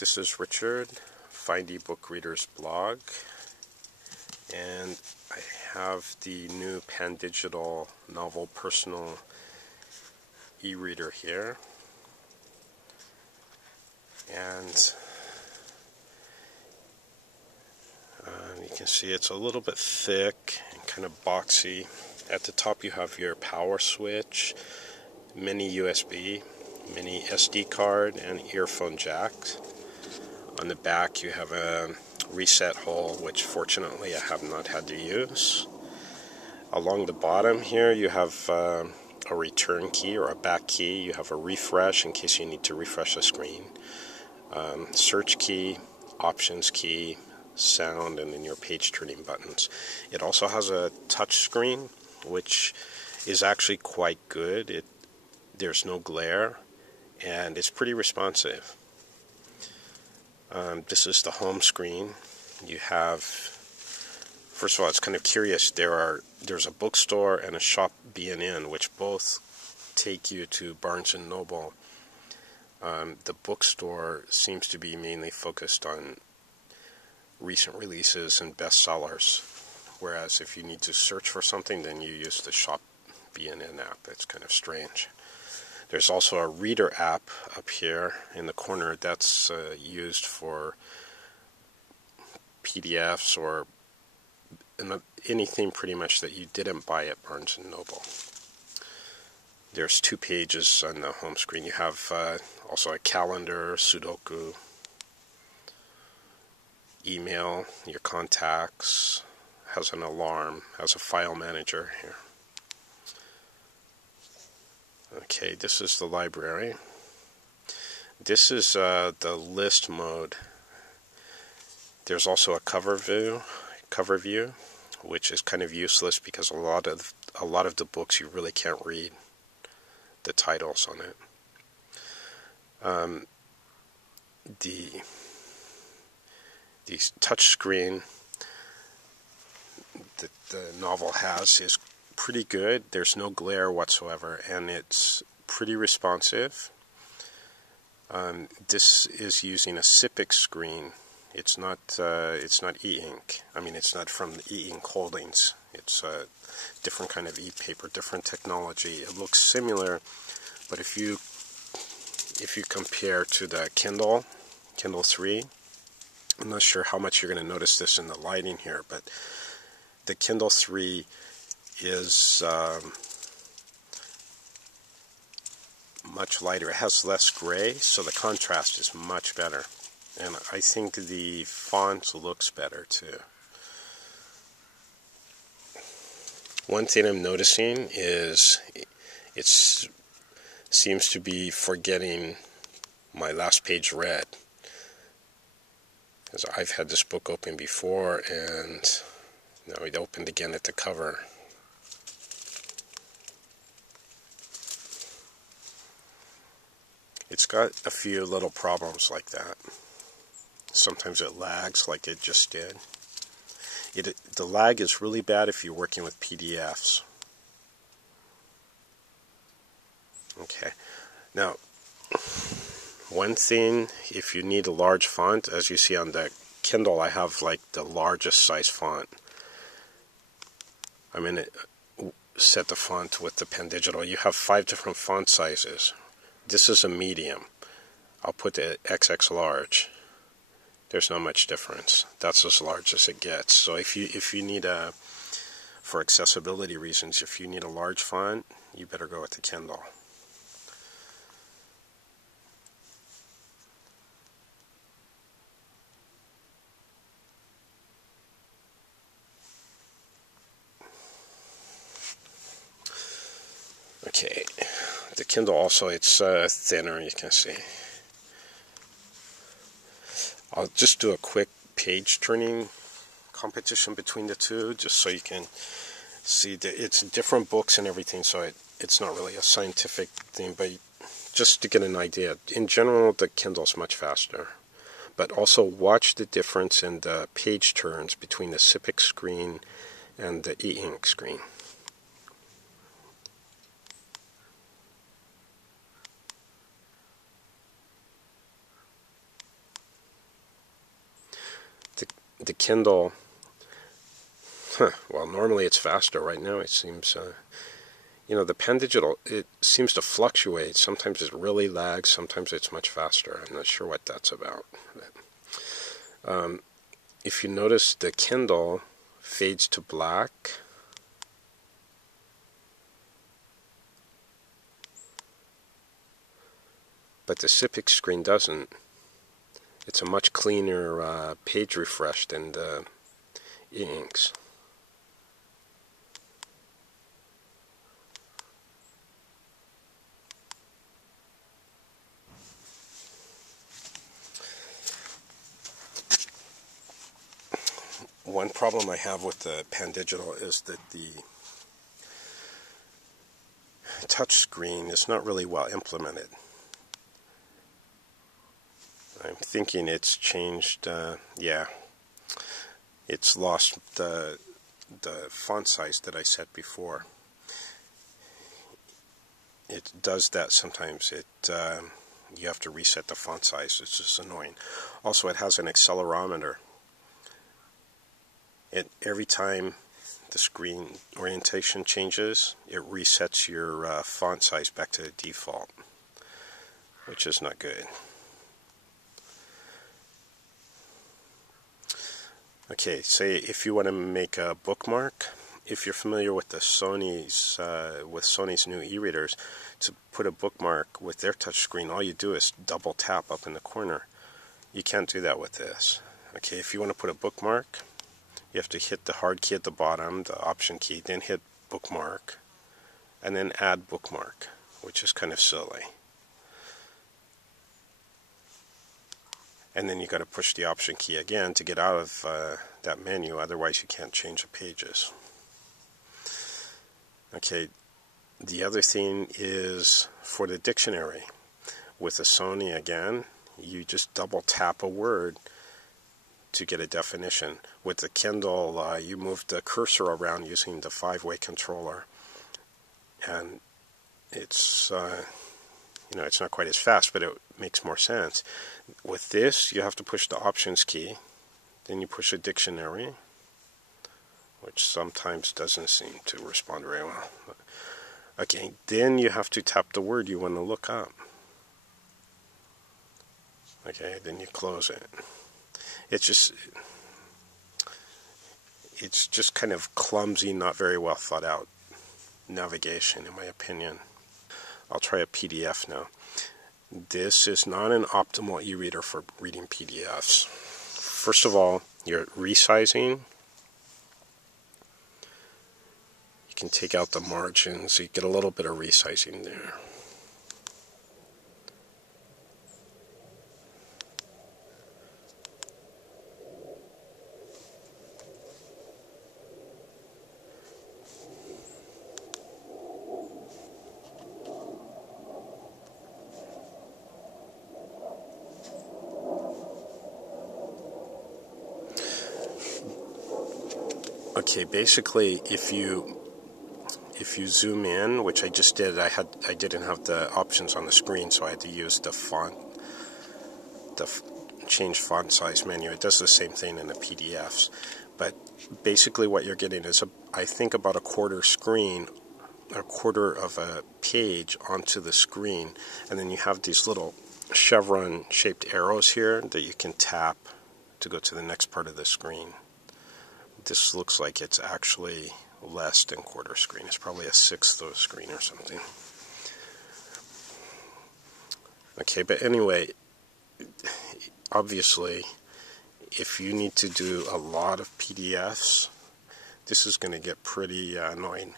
This is Richard, Find eBook Readers blog, and I have the new Pandigital Novel Personal e-reader here, and you can see it's a little bit thick and kind of boxy. At the top you have your power switch, mini USB, mini SD card, and earphone jacks. On the back you have a reset hole, which fortunately I have not had to use. Along the bottom here you have a return key or a back key. You have a refresh in case you need to refresh the screen. Search key, options key, sound, and then your page turning buttons. It also has a touch screen, which is actually quite good. There's no glare and it's pretty responsive. This is the home screen. You have, first of all, it's kind of curious. There's a bookstore and a shop B&N, which both take you to Barnes & Noble. The bookstore seems to be mainly focused on recent releases and bestsellers, whereas if you need to search for something, then you use the shop B&N app. It's kind of strange. There's also a reader app up here in the corner that's used for PDFs or anything pretty much that you didn't buy at Barnes & Noble. There's 2 pages on the home screen. You have also a calendar, Sudoku, email, your contacts, has an alarm, has a file manager here. Okay, this is the library. This is the list mode. There's also a cover view, which is kind of useless because a lot of the books you really can't read the titles on it. The touch screen that the novel has is pretty good. There's no glare whatsoever, and it's pretty responsive. This is using a Sypic screen. It's not e-ink. I mean, it's not from the e-ink holdings. It's a different kind of e-paper, different technology. It looks similar, but if you compare to the Kindle 3, I'm not sure how much you're going to notice this in the lighting here, but the Kindle 3 is much lighter. It has less gray, so the contrast is much better. And I think the font looks better too. One thing I'm noticing is it seems to be forgetting my last page read. Because I've had this book open before, and now it opened again at the cover. It's got a few little problems like that. Sometimes it lags like it just did. The lag is really bad if you're working with PDFs. Okay. Now, one thing, if you need a large font, as you see on the Kindle, I have like the largest size font. I'm going to set the font with the Pandigital. You have 5 different font sizes. This is a medium. I'll put the XX large. There's not much difference. That's as large as it gets. So if you need for accessibility reasons, if you need a large font, you better go with the Kindle. Okay, the Kindle also, it's thinner, you can see. I'll just do a quick page turning competition between the two, just so you can see that it's different books and everything, so it's not really a scientific thing, but just to get an idea. In general, the Kindle's much faster. But also watch the difference in the page turns between the Sypic screen and the e-ink screen. the Kindle, well, normally it's faster. Right now it seems, the Pandigital, it seems to fluctuate. Sometimes it really lags, sometimes it's much faster. I'm not sure what that's about. If you notice, the Kindle fades to black. But the Cipic screen doesn't. It's a much cleaner page refresh than the e-inks. One problem I have with the Pandigital is that the touch screen is not really well implemented. I'm thinking it's changed, it's lost the font size that I set before. It does that sometimes. You have to reset the font size. It's just annoying. Also, it has an accelerometer. Every time the screen orientation changes, it resets your font size back to the default, which is not good. Okay, say if you want to make a bookmark, if you're familiar with the Sony's new e-readers, to put a bookmark with their touchscreen, all you do is double tap up in the corner. You can't do that with this. Okay, if you want to put a bookmark, you have to hit the hard key at the bottom, the option key, then hit bookmark, and then add bookmark, which is kind of silly. And then you got to push the option key again to get out of that menu, otherwise you can't change the pages. Okay, the other thing is for the dictionary. With the Sony again, you just double tap a word to get a definition. With the Kindle, you move the cursor around using the 5-way controller, and it's it's not quite as fast, but it makes more sense. With this, you have to push the options key, then you push a dictionary, which sometimes doesn't seem to respond very well. Okay, then you have to tap the word you want to look up. Okay, then you close it. It's just kind of clumsy, not very well thought out navigation, in my opinion. I'll try a PDF now. This is not an optimal e-reader for reading PDFs. First of all, you're resizing. You can take out the margins, so you get a little bit of resizing there. Okay, basically, if you zoom in, which I just did, I didn't have the options on the screen, so I had to use the change font size menu. It does the same thing in the PDFs, but basically what you're getting is I think about a quarter of a page onto the screen, and then you have these little chevron-shaped arrows here that you can tap to go to the next part of the screen. This looks like it's actually less than quarter screen. It's probably a sixth of a screen or something. Okay, but anyway, obviously, if you need to do a lot of PDFs, this is going to get pretty annoying.